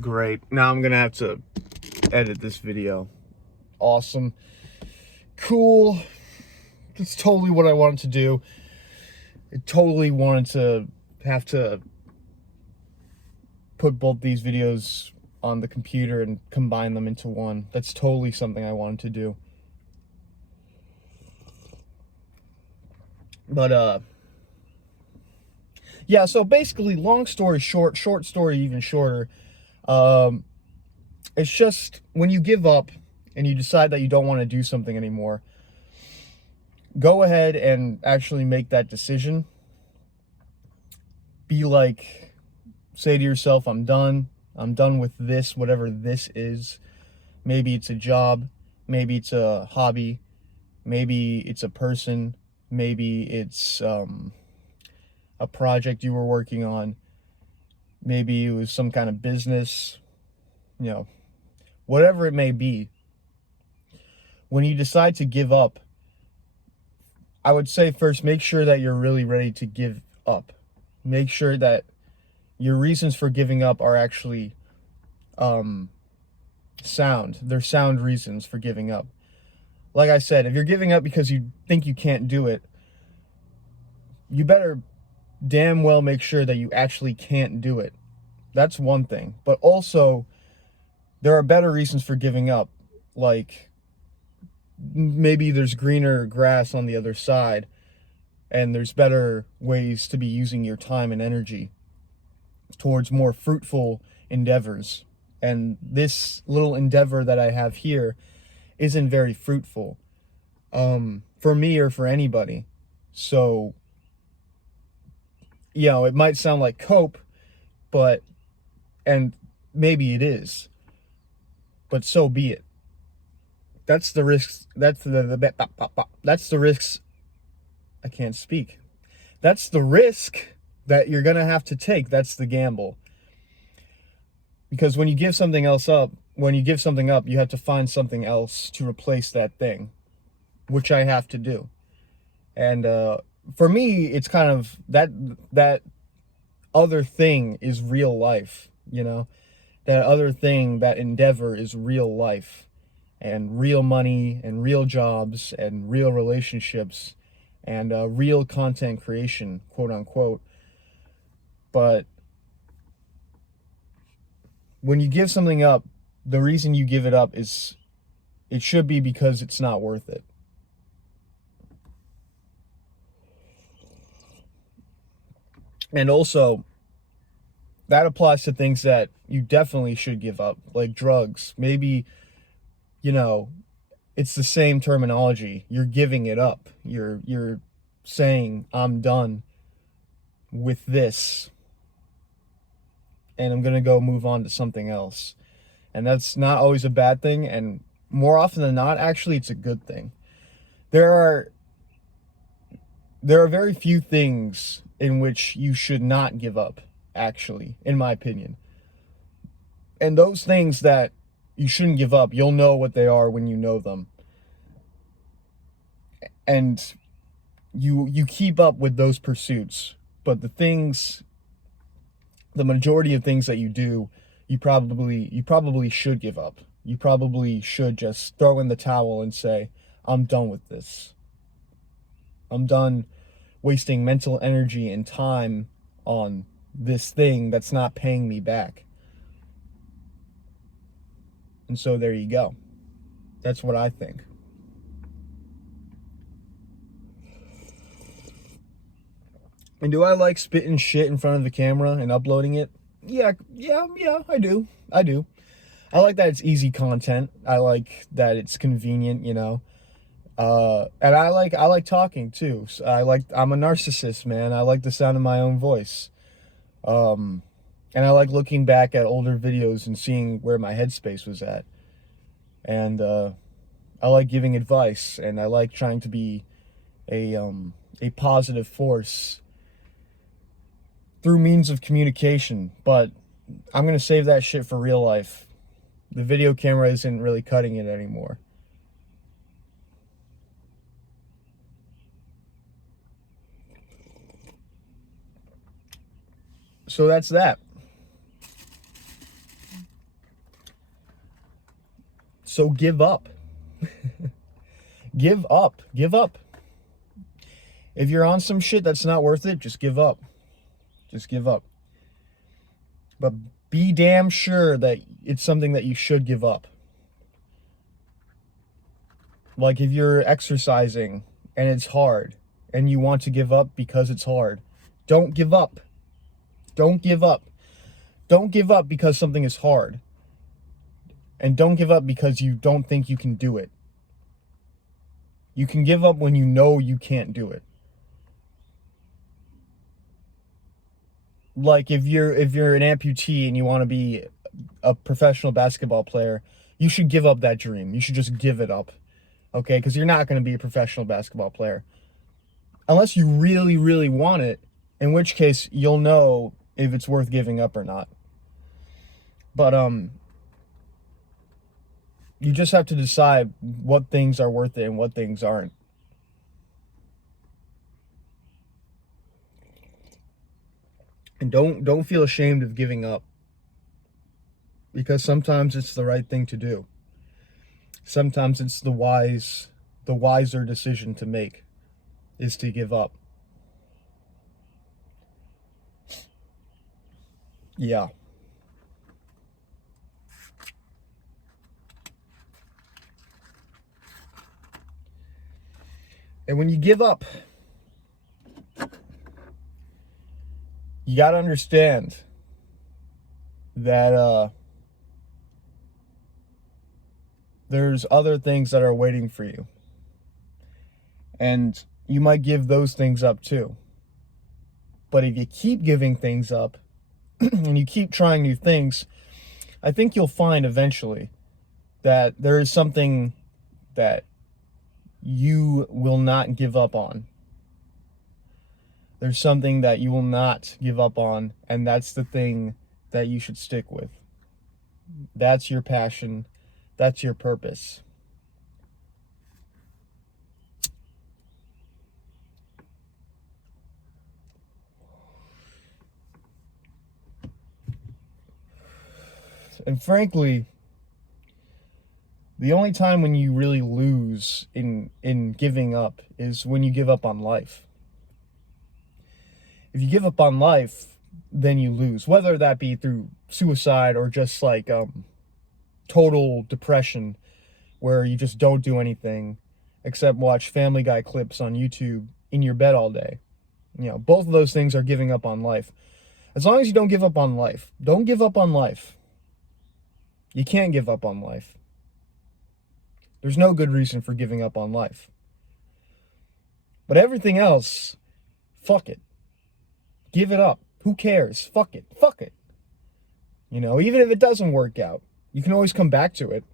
Great. Now I'm gonna have to edit this video. Awesome. Cool. That's totally what I wanted to do. I totally wanted to have to put both these videos on the computer and combine them into one. That's totally something I wanted to do. But yeah, so basically, long story short, short story even shorter, it's just when you give up and you decide that you don't want to do something anymore, go ahead and actually make that decision. Be like, say to yourself, I'm done with this, whatever this is. Maybe it's a job, maybe it's a hobby, maybe it's a person, maybe it's a project you were working on, maybe it was some kind of business, you know, whatever it may be. When you decide to give up, I would say first, make sure that you're really ready to give up. Make sure that your reasons for giving up are actually sound. They're sound reasons for giving up. Like I said, if you're giving up because you think you can't do it, you better damn well make sure that you actually can't do it. That's one thing. But also, there are better reasons for giving up. Like, maybe there's greener grass on the other side, and there's better ways to be using your time and energy towards more fruitful endeavors. And this little endeavor that I have here isn't very fruitful for me or for anybody. So, it might sound like cope, but, and maybe it is, but so be it. That's the risks. That's the risks. I can't speak. That's the risk that you're gonna have to take. That's the gamble. Because when you give something up, you have to find something else to replace that thing, which I have to do. And for me, it's kind of that other thing is real life, That other thing, that endeavor is real life, and real money, and real jobs, and real relationships, and real content creation, quote unquote. But when you give something up, the reason you give it up is, it should be because it's not worth it. And also, that applies to things that you definitely should give up, like drugs. Maybe, it's the same terminology. You're giving it up. You're saying, I'm done with this, and I'm going to go move on to something else. And that's not always a bad thing, and more often than not, actually, it's a good thing. There are very few things in which you should not give up, actually, in my opinion. And those things that you shouldn't give up, you'll know what they are when you know them. And you keep up with those pursuits. But the majority of things that you do, you probably should give up. You probably should just throw in the towel and say, I'm done with this. I'm done wasting mental energy and time on this thing that's not paying me back. And so there you go. That's what I think. And do I like spitting shit in front of the camera and uploading it? Yeah, I do. I like that it's easy content. I like that it's convenient, and I like talking too. So I'm a narcissist, man. I like the sound of my own voice. And I like looking back at older videos and seeing where my headspace was at. And I like giving advice, and I like trying to be a positive force through means of communication. But I'm going to save that shit for real life. The video camera isn't really cutting it anymore. So that's that. So give up. Give up. Give up. If you're on some shit that's not worth it, just give up. Just give up. But be damn sure that it's something that you should give up. Like if you're exercising and it's hard and you want to give up because it's hard, don't give up. Don't give up. Don't give up because something is hard. And don't give up because you don't think you can do it. You can give up when you know you can't do it. Like if you're an amputee and you want to be a professional basketball player, you should give up that dream. You should just give it up. Okay? Because you're not going to be a professional basketball player. Unless you really, really want it, in which case you'll know if it's worth giving up or not. But you just have to decide what things are worth it and what things aren't. And don't feel ashamed of giving up. Because sometimes it's the right thing to do. Sometimes it's the wiser decision to make is to give up. Yeah. And when you give up, you got to understand that there's other things that are waiting for you. And you might give those things up too. But if you keep giving things up and you keep trying new things, I think you'll find eventually that there is something that you will not give up on. There's something that you will not give up on, and that's the thing that you should stick with. That's your passion. That's your purpose. And frankly, the only time when you really lose in giving up is when you give up on life. If you give up on life, then you lose. Whether that be through suicide or just like total depression, where you just don't do anything except watch Family Guy clips on YouTube in your bed all day. You know, both of those things are giving up on life. As long as you don't give up on life, don't give up on life. You can't give up on life. There's no good reason for giving up on life. But everything else, fuck it. Give it up. Who cares? Fuck it. Fuck it. You know, even if it doesn't work out, you can always come back to it.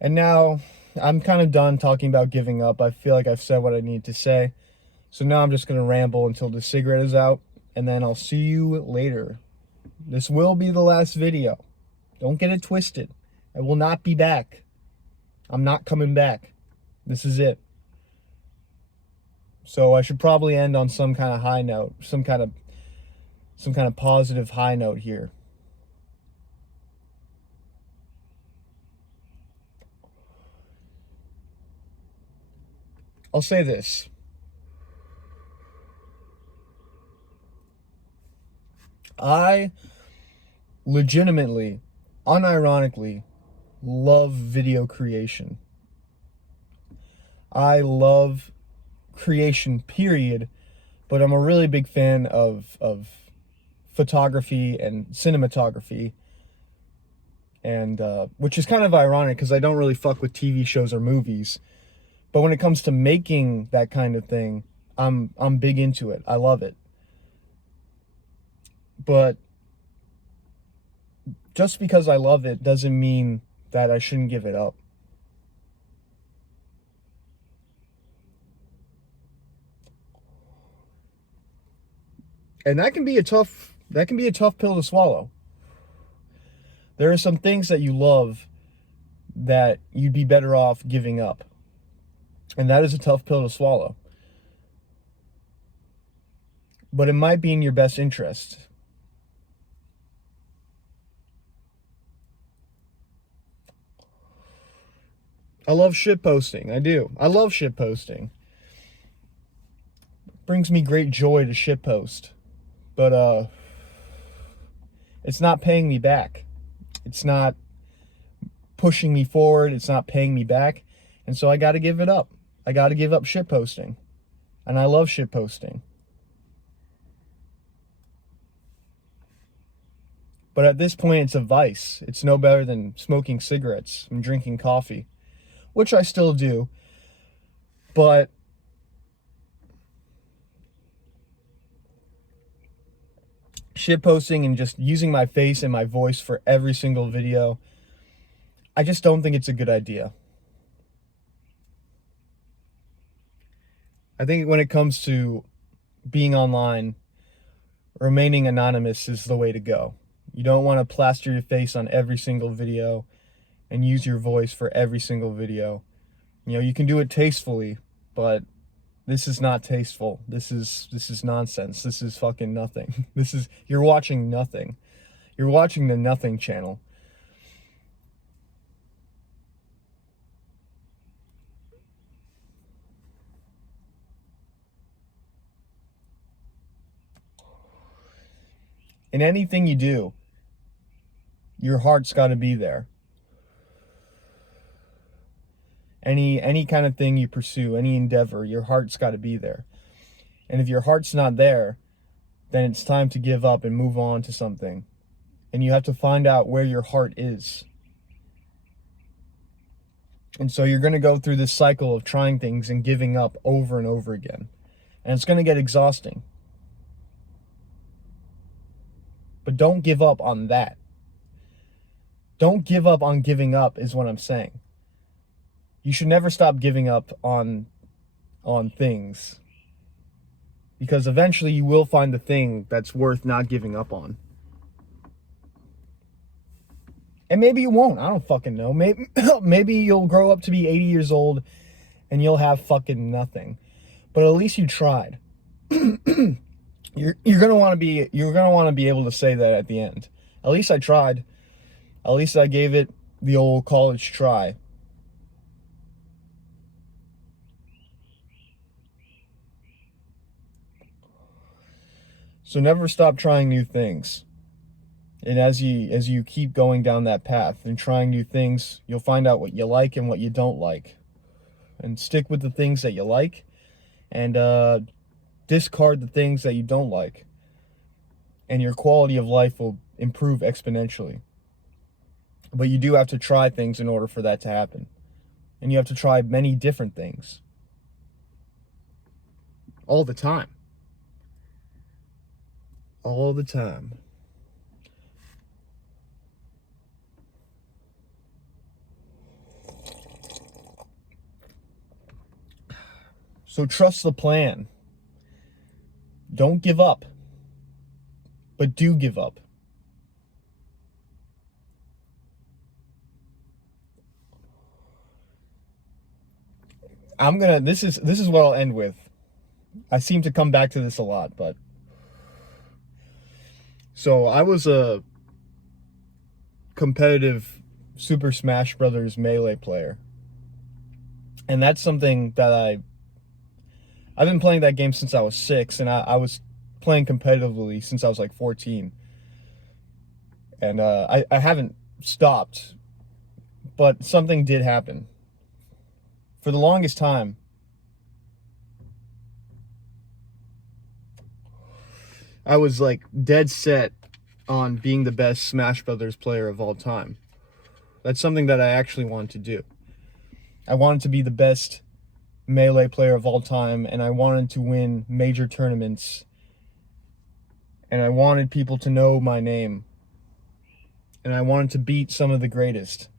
And now, I'm kind of done talking about giving up. I feel like I've said what I need to say. So now I'm just going to ramble until the cigarette is out. And then I'll see you later. This will be the last video. Don't get it twisted. I will not be back. I'm not coming back. This is it. So I should probably end on some kind of high note. Some kind of positive high note here. I'll say this. I legitimately, unironically, love video creation. I love creation, period, but I'm a really big fan of photography and cinematography, and which is kind of ironic because I don't really fuck with TV shows or movies. But when it comes to making that kind of thing, I'm big into it. I love it. But just because I love it doesn't mean that I shouldn't give it up. And that can be a tough pill to swallow. There are some things that you love that you'd be better off giving up. And that is a tough pill to swallow. But it might be in your best interest. I love shit posting. I do. I love shit posting. It brings me great joy to shit post. But it's not paying me back. It's not pushing me forward. It's not paying me back. And so I got to give it up. I got to give up shit posting. And I love shit posting. But at this point, it's a vice. It's no better than smoking cigarettes and drinking coffee, which I still do. But shit posting and just using my face and my voice for every single video, I just don't think it's a good idea. I think when it comes to being online, remaining anonymous is the way to go. You don't want to plaster your face on every single video and use your voice for every single video. You know, you can do it tastefully, but this is not tasteful. This is nonsense. This is fucking nothing. You're watching nothing. You're watching the Nothing Channel. In anything you do, your heart's got to be there. Any kind of thing you pursue, any endeavor, your heart's got to be there. And if your heart's not there, then it's time to give up and move on to something. And you have to find out where your heart is. And so you're going to go through this cycle of trying things and giving up over and over again. And it's going to get exhausting. But don't give up on that. Don't give up on giving up is what I'm saying. You should never stop giving up on things. Because eventually you will find the thing that's worth not giving up on. And maybe you won't. I don't fucking know. Maybe you'll grow up to be 80 years old and you'll have fucking nothing. But at least you tried. You're gonna want to be able to say that at the end. At least I tried. At least I gave it the old college try. So never stop trying new things. And as you keep going down that path and trying new things, you'll find out what you like and what you don't like. And stick with the things that you like and discard the things that you don't like. And your quality of life will improve exponentially. But you do have to try things in order for that to happen. And you have to try many different things. All the time. All the time. So trust the plan. Don't give up. But do give up. This is what I'll end with. I seem to come back to this a lot, but so I was a competitive Super Smash Brothers Melee player. And that's something that I've been playing that game since I was 6, and I was playing competitively since I was like 14. And I haven't stopped, but something did happen. For the longest time, I was like dead set on being the best Smash Brothers player of all time. That's something that I actually wanted to do. I wanted to be the best Melee player of all time, and I wanted to win major tournaments, and I wanted people to know my name, and I wanted to beat some of the greatest.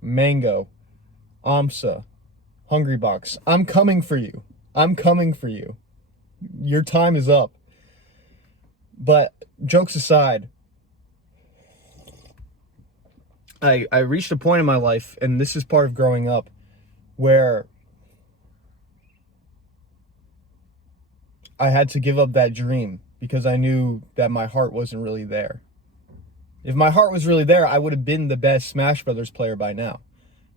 Mango, Amsa, Hungrybox. I'm coming for you. I'm coming for you. Your time is up. But jokes aside, I reached a point in my life, and this is part of growing up, where I had to give up that dream because I knew that my heart wasn't really there. If my heart was really there, I would have been the best Smash Brothers player by now.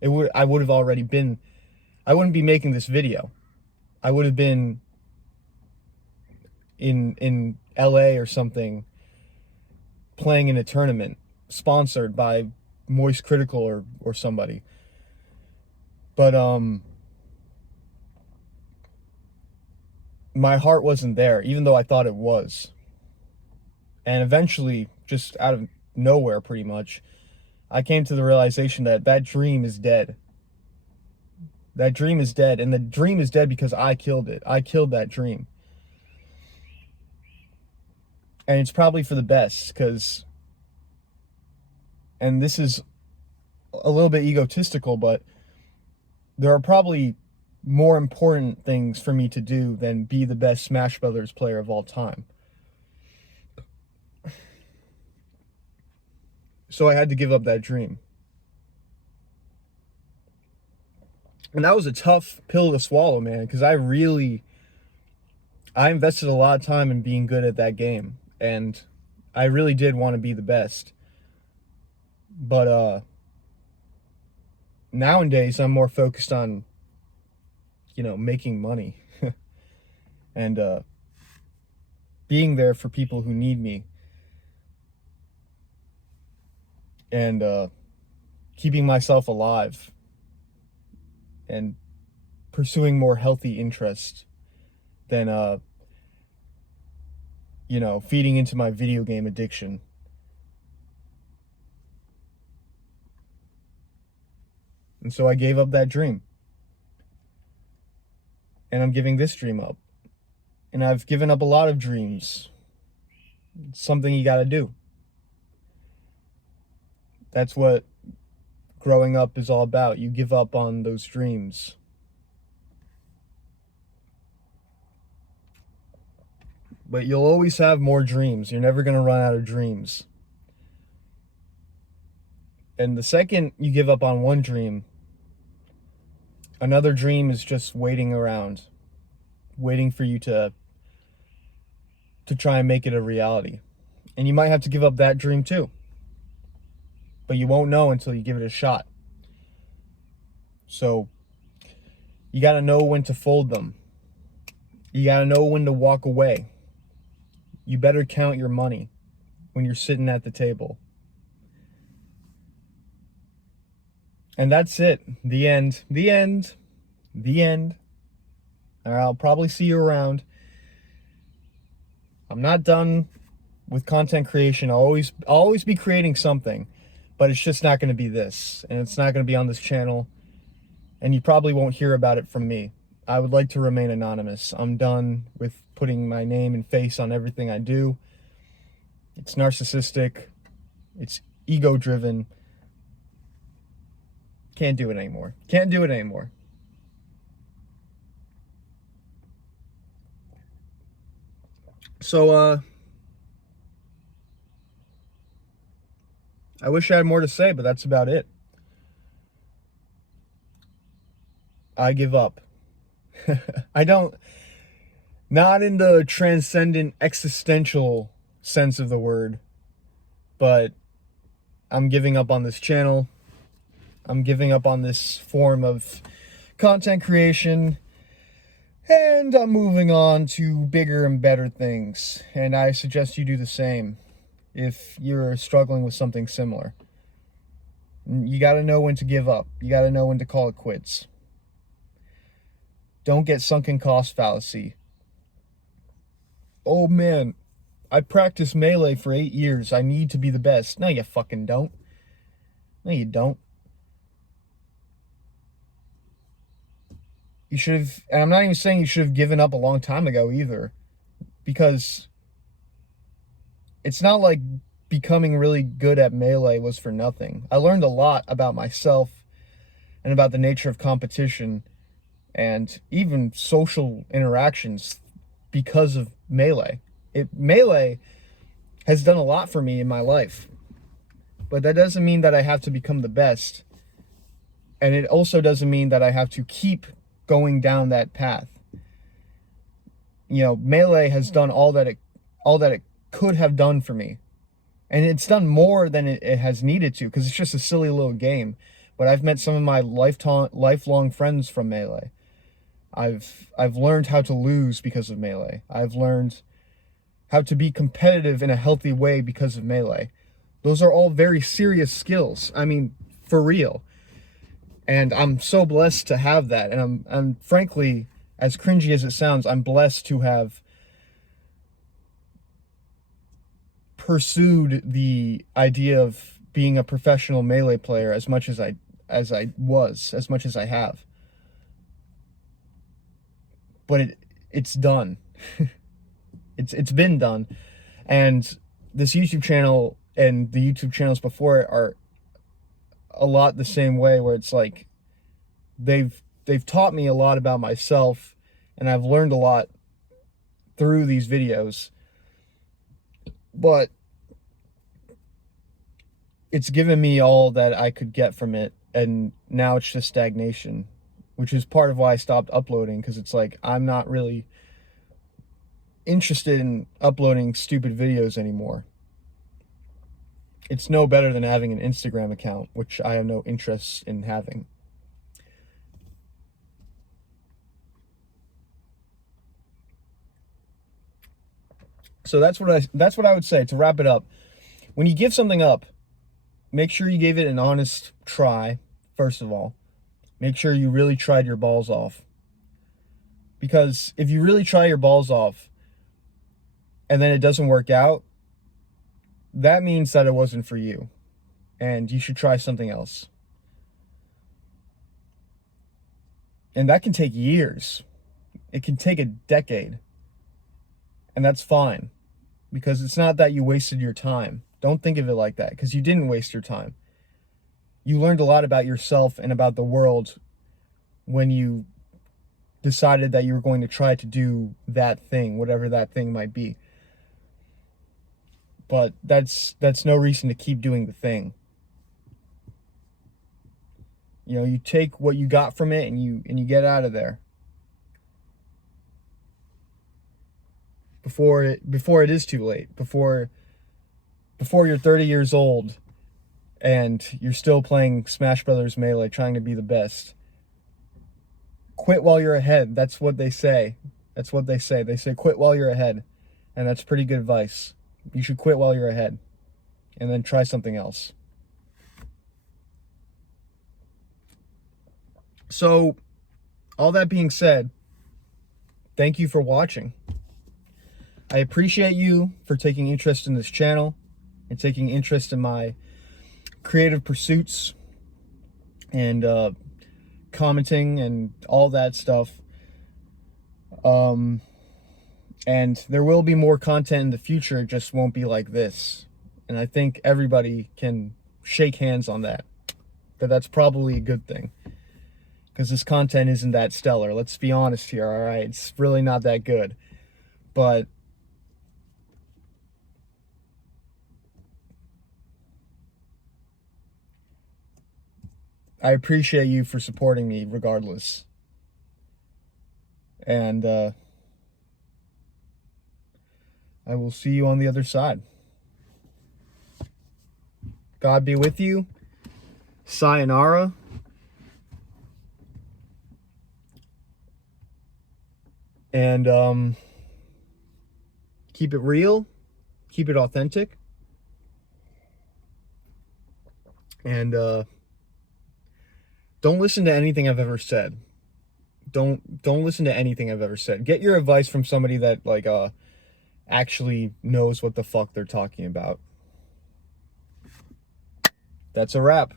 I would have already been. I wouldn't be making this video. I would have been in LA or something, playing in a tournament sponsored by Moist Critical or somebody. But my heart wasn't there, even though I thought it was. And eventually, just out of nowhere pretty much, I came to the realization that that dream is dead. That dream is dead, and the dream is dead because I killed it. I killed that dream. And it's probably for the best, because, and this is a little bit egotistical, but there are probably more important things for me to do than be the best Smash Brothers player of all time. So I had to give up that dream. And that was a tough pill to swallow, man, because I invested a lot of time in being good at that game. And I really did want to be the best. But nowadays I'm more focused on, making money and being there for people who need me, and keeping myself alive and pursuing more healthy interests than feeding into my video game addiction. And so I gave up that dream. And I'm giving this dream up. And I've given up a lot of dreams. It's something you gotta do. That's what growing up is all about. You give up on those dreams. But you'll always have more dreams. You're never gonna run out of dreams. And the second you give up on one dream, another dream is just waiting around, waiting for you to try and make it a reality. And you might have to give up that dream too. But you won't know until you give it a shot. So you got to know when to fold them. You got to know when to walk away. You better count your money when you're sitting at the table. And that's it. The end. The end. The end. I'll probably see you around. I'm not done with content creation. I'll always be creating something, but it's just not going to be this, and it's not going to be on this channel, and you probably won't hear about it from me. I would like to remain anonymous. I'm done with putting my name and face on everything I do. It's narcissistic. It's ego-driven. Can't do it anymore. Can't do it anymore. So, I wish I had more to say, but that's about it. I give up. Not in the transcendent existential sense of the word, but I'm giving up on this channel. I'm giving up on this form of content creation, and I'm moving on to bigger and better things. And I suggest you do the same if you're struggling with something similar. You got to know when to give up. You got to know when to call it quits. Don't get sunken cost fallacy. Oh man, I practiced Melee for 8 years. I need to be the best. No, you fucking don't. No, you don't. You should have, and I'm not even saying you should have given up a long time ago either, because it's not like becoming really good at Melee was for nothing. I learned a lot about myself and about the nature of competition and even social interactions because of Melee. Melee has done a lot for me in my life, but that doesn't mean that I have to become the best. And it also doesn't mean that I have to keep going down that path. you know, Melee has done all that it could have done for me. And it's done more than it has needed to, because it's just a silly little game. But I've met some of my lifelong friends from Melee. I've learned how to lose because of Melee. I've learned how to be competitive in a healthy way because of Melee. Those are all very serious skills. I mean, for real. And I'm so blessed to have that. And I'm frankly, as cringy as it sounds, I'm blessed to have pursued the idea of being a professional Melee player as much as I have. But it's done. It's been done. And this YouTube channel and the YouTube channels before it are a lot the same way, where it's like they've taught me a lot about myself, and I've learned a lot through these videos. But it's given me all that I could get from it, and now it's just stagnation, which is part of why I stopped uploading, because it's like I'm not really interested in uploading stupid videos anymore. It's no better than having an Instagram account, which I have no interest in having. So that's what I would say to wrap it up. When you give something up, make sure you gave it an honest try, first of all. Make sure you really tried your balls off. Because if you really try your balls off and then it doesn't work out, that means that it wasn't for you. And you should try something else. And that can take years. It can take a decade. And that's fine. Because it's not that you wasted your time. Don't think of it like that, because you didn't waste your time. You learned a lot about yourself and about the world when you decided that you were going to try to do that thing, whatever that thing might be. But that's no reason to keep doing the thing. You know, you take what you got from it and you get out of there. Before it is too late. Before you're 30 years old and you're still playing Smash Brothers Melee, trying to be the best. Quit while you're ahead. That's what they say. That's what they say. They say quit while you're ahead. And that's pretty good advice. You should quit while you're ahead. And then try something else. So, all that being said, thank you for watching. I appreciate you for taking interest in this channel and taking interest in my creative pursuits and commenting and all that stuff. And there will be more content in the future, it just won't be like this. And I think everybody can shake hands on that. That's probably a good thing. Because this content isn't that stellar. Let's be honest here, alright? It's really not that good. But I appreciate you for supporting me regardless. And I will see you on the other side. God be with you. Sayonara. And keep it real. Keep it authentic. And don't listen to anything I've ever said. Don't listen to anything I've ever said. Get your advice from somebody that actually knows what the fuck they're talking about. That's a wrap.